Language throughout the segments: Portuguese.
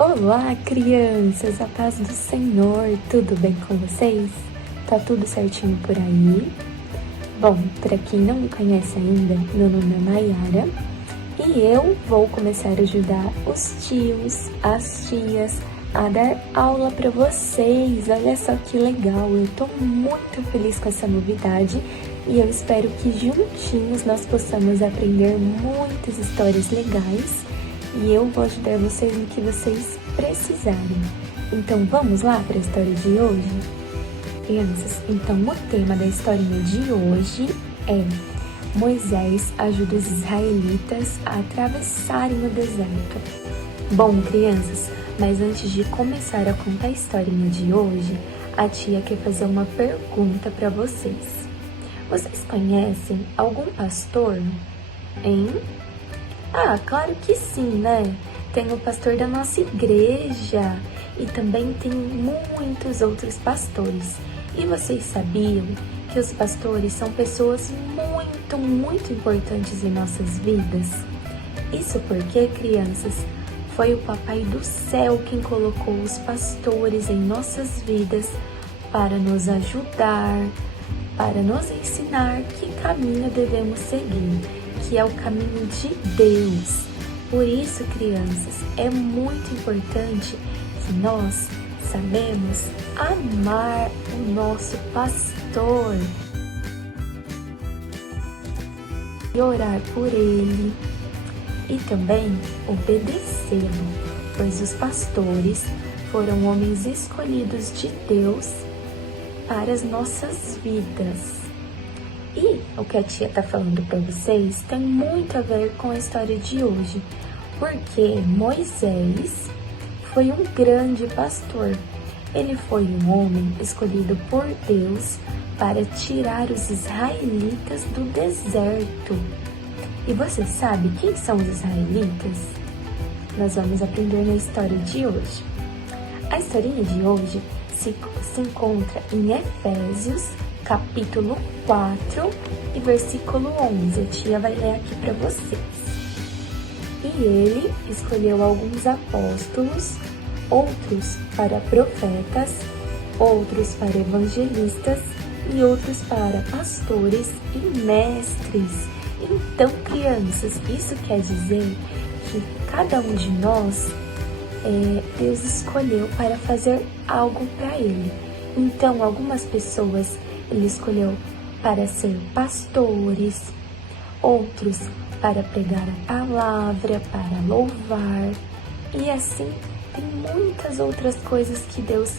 Olá, crianças! A paz do Senhor! Tudo bem com vocês? Tá tudo certinho por aí? Bom, para quem não me conhece ainda, meu nome é Mayara e eu vou começar a ajudar os tios, as tias a dar aula para vocês. Olha só que legal! Eu tô muito feliz com essa novidade e eu espero que juntinhos nós possamos aprender muitas histórias legais. E eu vou ajudar vocês no que vocês precisarem. Então vamos lá para a história de hoje? Crianças, então o tema da historinha de hoje é Moisés ajuda os israelitas a atravessarem o deserto. Bom, crianças, mas antes de começar a contar a historinha de hoje, a tia quer fazer uma pergunta para vocês. Vocês conhecem algum pastor, hein? Ah, claro que sim, né? Tem o pastor da nossa igreja e também tem muitos outros pastores. E vocês sabiam que os pastores são pessoas muito importantes em nossas vidas? Isso porque, crianças, foi o Papai do Céu quem colocou os pastores em nossas vidas para nos ajudar, para nos ensinar que caminho devemos seguir, que é o caminho de Deus. Por isso, crianças, é muito importante que nós sabemos amar o nosso pastor e orar por ele e também obedecê-lo, pois os pastores foram homens escolhidos de Deus para as nossas vidas. E o que a tia tá falando para vocês tem muito a ver com a história de hoje, porque Moisés foi um grande pastor. Ele foi um homem escolhido por Deus para tirar os israelitas do deserto. E você sabe quem são os israelitas? Nós vamos aprender na história de hoje. A historinha de hoje se encontra em Efésios, capítulo 4 e versículo 11. A tia vai ler aqui para vocês. E ele escolheu alguns apóstolos, outros para profetas, outros para evangelistas e outros para pastores e mestres. Então, crianças, isso quer dizer que cada um de nós, Deus escolheu para fazer algo para ele. Então, algumas pessoas ele escolheu para ser pastores, outros para pregar a palavra, para louvar. E assim, tem muitas outras coisas que Deus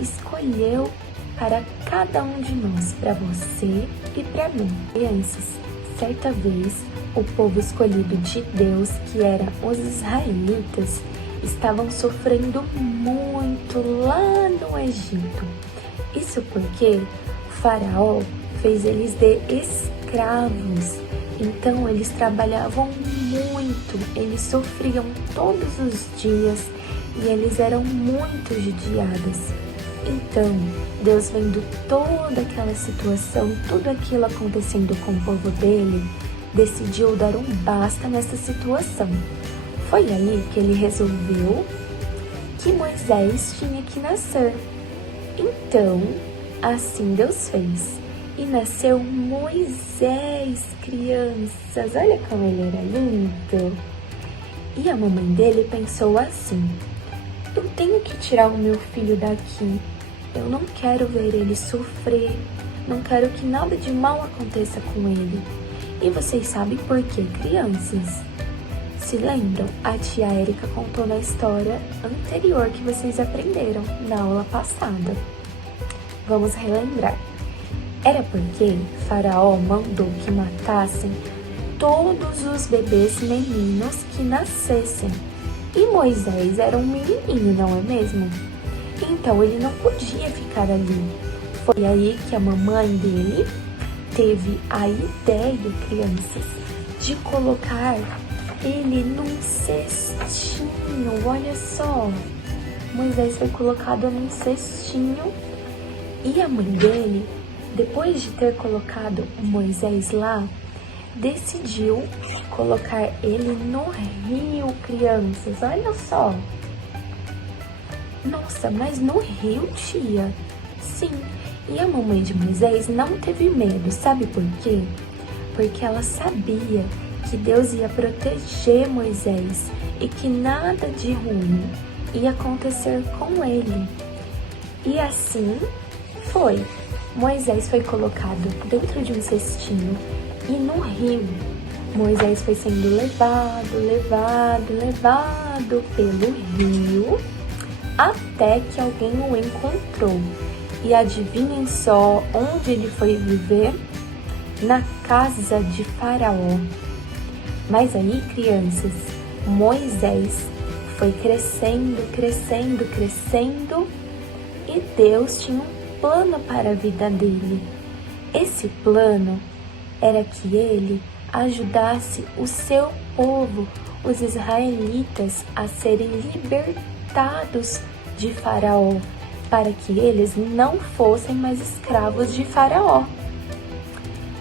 escolheu para cada um de nós, para você e para mim. Crianças, certa vez, o povo escolhido de Deus, que eram os israelitas, estavam sofrendo muito lá no Egito. Isso porque Faraó fez eles de escravos, então eles trabalhavam muito, eles sofriam todos os dias e eles eram muito judiados. Então, Deus, vendo toda aquela situação, tudo aquilo acontecendo com o povo dele, decidiu dar um basta nessa situação. Foi aí que ele resolveu que Moisés tinha que nascer. Então, assim Deus fez. E nasceu Moisés, crianças. Olha como ele era lindo. E a mamãe dele pensou assim: eu tenho que tirar o meu filho daqui. Eu não quero ver ele sofrer. Não quero que nada de mal aconteça com ele. E vocês sabem por quê, crianças? Se lembram? A tia Érica contou na história anterior que vocês aprenderam na aula passada. Vamos relembrar. Era porque Faraó mandou que matassem todos os bebês meninos que nascessem. E Moisés era um menininho, não é mesmo? Então ele não podia ficar ali. Foi aí que a mamãe dele teve a ideia, crianças, de colocar ele num cestinho. Olha só, Moisés foi colocado num cestinho. E a mãe dele, depois de ter colocado Moisés lá, decidiu colocar ele no rio, crianças. Olha só, Nossa, mas no rio, tia? Sim, e a mamãe de Moisés não teve medo, sabe por quê? Porque ela sabia que Deus ia proteger Moisés e que nada de ruim ia acontecer com ele. E assim foi. Moisés foi colocado dentro de um cestinho e no rio, Moisés foi sendo levado pelo rio até que alguém o encontrou. E adivinhem só onde ele foi viver? Na casa de Faraó. Mas aí, crianças, Moisés foi crescendo e Deus tinha um plano para a vida dele. Esse plano era que ele ajudasse o seu povo, os israelitas, a serem libertados de Faraó, para que eles não fossem mais escravos de Faraó.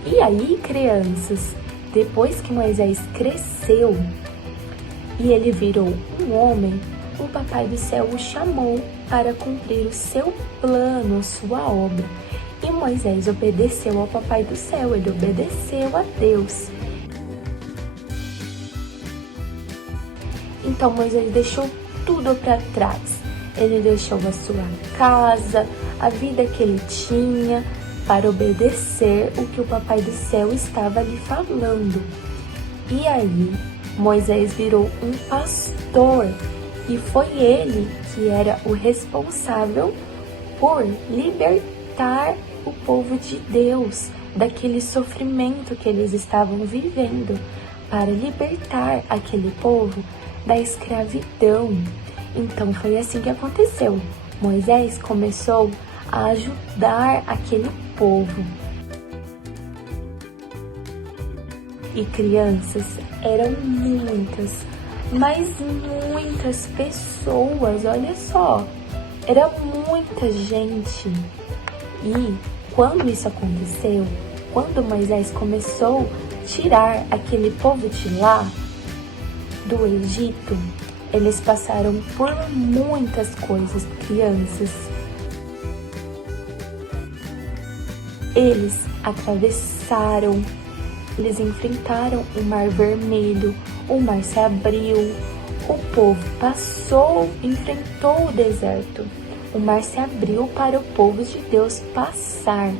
E aí, crianças, depois que Moisés cresceu e ele virou um homem, o Papai do Céu o chamou para cumprir o seu plano, sua obra. E Moisés obedeceu ao Papai do Céu, ele obedeceu a Deus. Então Moisés deixou tudo para trás. Ele deixou a sua casa, a vida que ele tinha, para obedecer o que o Papai do Céu estava lhe falando. E aí, Moisés virou um pastor e foi ele que era o responsável por libertar o povo de Deus daquele sofrimento que eles estavam vivendo, para libertar aquele povo da escravidão. Então foi assim que aconteceu. Moisés começou a ajudar aquele povo. E crianças, eram muitas, mas muitas pessoas, olha só, era muita gente. E quando isso aconteceu, quando Moisés começou a tirar aquele povo de lá, do Egito, eles passaram por muitas coisas, crianças. Eles atravessaram, eles enfrentaram o Mar Vermelho, o mar se abriu, o povo passou, enfrentou o deserto. O mar se abriu para o povo de Deus passar.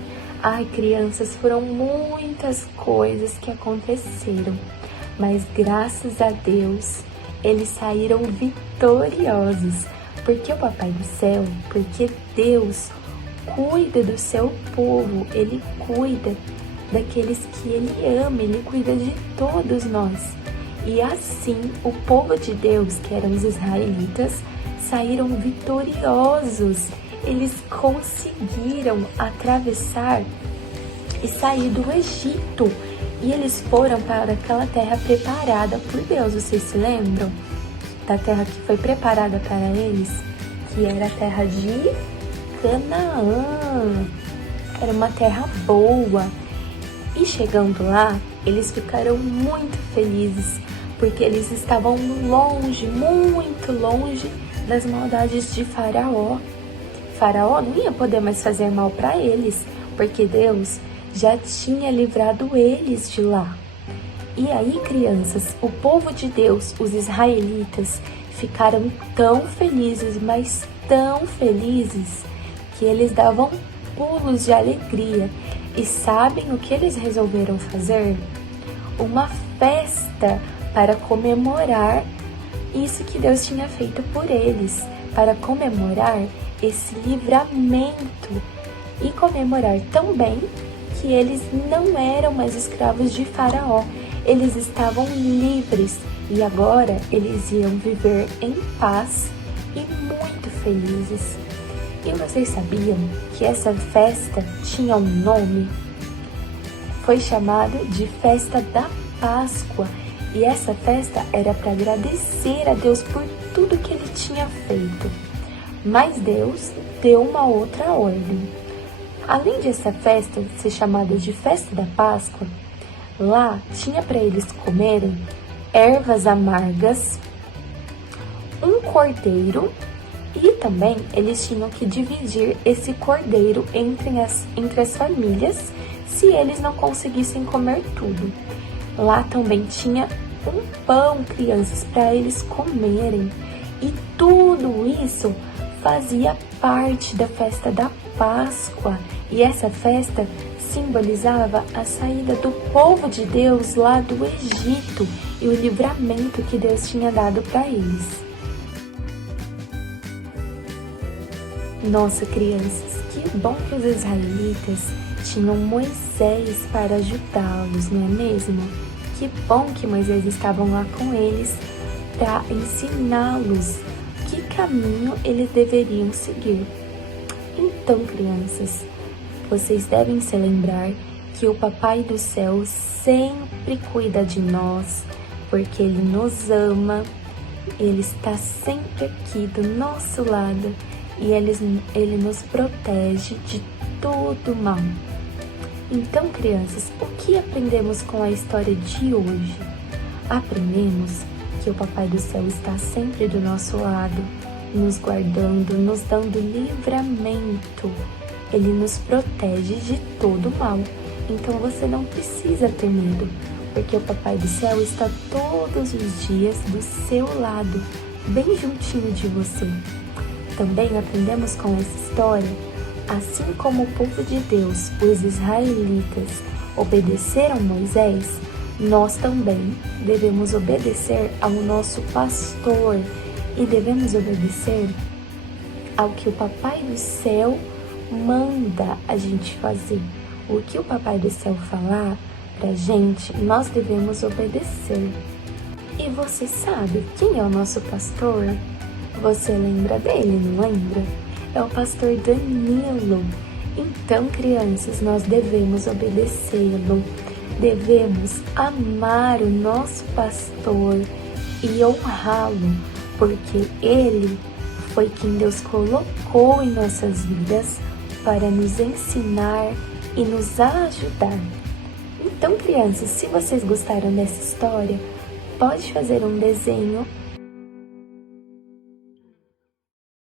Ai, crianças, foram muitas coisas que aconteceram, mas graças a Deus, eles saíram vitoriosos, porque o Papai do Céu, porque Deus cuida do seu povo, Ele cuida daqueles que Ele ama, Ele cuida de todos nós. E assim, o povo de Deus, que eram os israelitas, saíram vitoriosos. Eles conseguiram atravessar e sair do Egito. E eles foram para aquela terra preparada por Deus. Vocês se lembram da terra que foi preparada para eles? Que era a terra de Canaã. Era uma terra boa. E chegando lá, eles ficaram muito felizes, porque eles estavam longe, muito longe das maldades de Faraó. Faraó não ia poder mais fazer mal para eles, porque Deus já tinha livrado eles de lá. E aí, crianças, o povo de Deus, os israelitas, ficaram tão felizes, mas tão felizes, que eles davam pulos de alegria. E sabem o que eles resolveram fazer? Uma festa para comemorar isso que Deus tinha feito por eles, para comemorar esse livramento e comemorar também que eles não eram mais escravos de Faraó, eles estavam livres e agora eles iam viver em paz e muito felizes. E vocês sabiam que essa festa tinha um nome? Foi chamada de Festa da Páscoa. E essa festa era para agradecer a Deus por tudo que Ele tinha feito. Mas Deus deu uma outra ordem. Além dessa festa ser chamada de Festa da Páscoa, lá tinha para eles comerem ervas amargas, um cordeiro E também eles tinham que dividir esse cordeiro entre as famílias, se eles não conseguissem comer tudo. Lá também tinha um pão, crianças, para eles comerem. E tudo isso fazia parte da festa da Páscoa. E essa festa simbolizava a saída do povo de Deus lá do Egito e o livramento que Deus tinha dado para eles. Nossa, crianças, que bom que os israelitas tinham Moisés para ajudá-los, não é mesmo? Que bom que Moisés estava lá com eles para ensiná-los que caminho eles deveriam seguir. Então, crianças, vocês devem se lembrar que o Papai do Céu sempre cuida de nós, porque Ele nos ama, Ele está sempre aqui do nosso lado e Ele nos protege de todo mal. Então, crianças, o que aprendemos com a história de hoje? Aprendemos que o Papai do Céu está sempre do nosso lado, nos guardando, nos dando livramento. Ele nos protege de todo mal. Então você não precisa ter medo, porque o Papai do Céu está todos os dias do seu lado, bem juntinho de você. Também aprendemos com essa história, assim como o povo de Deus, os israelitas, obedeceram Moisés, nós também devemos obedecer ao nosso pastor e devemos obedecer ao que o Papai do Céu manda a gente fazer. O que o Papai do Céu falar pra gente, nós devemos obedecer. E você sabe quem é o nosso pastor? Você lembra dele, não lembra? É o pastor Danilo. Então, crianças, nós devemos obedecê-lo. Devemos amar o nosso pastor e honrá-lo, porque ele foi quem Deus colocou em nossas vidas para nos ensinar e nos ajudar. Então, crianças, se vocês gostaram dessa história, pode fazer um desenho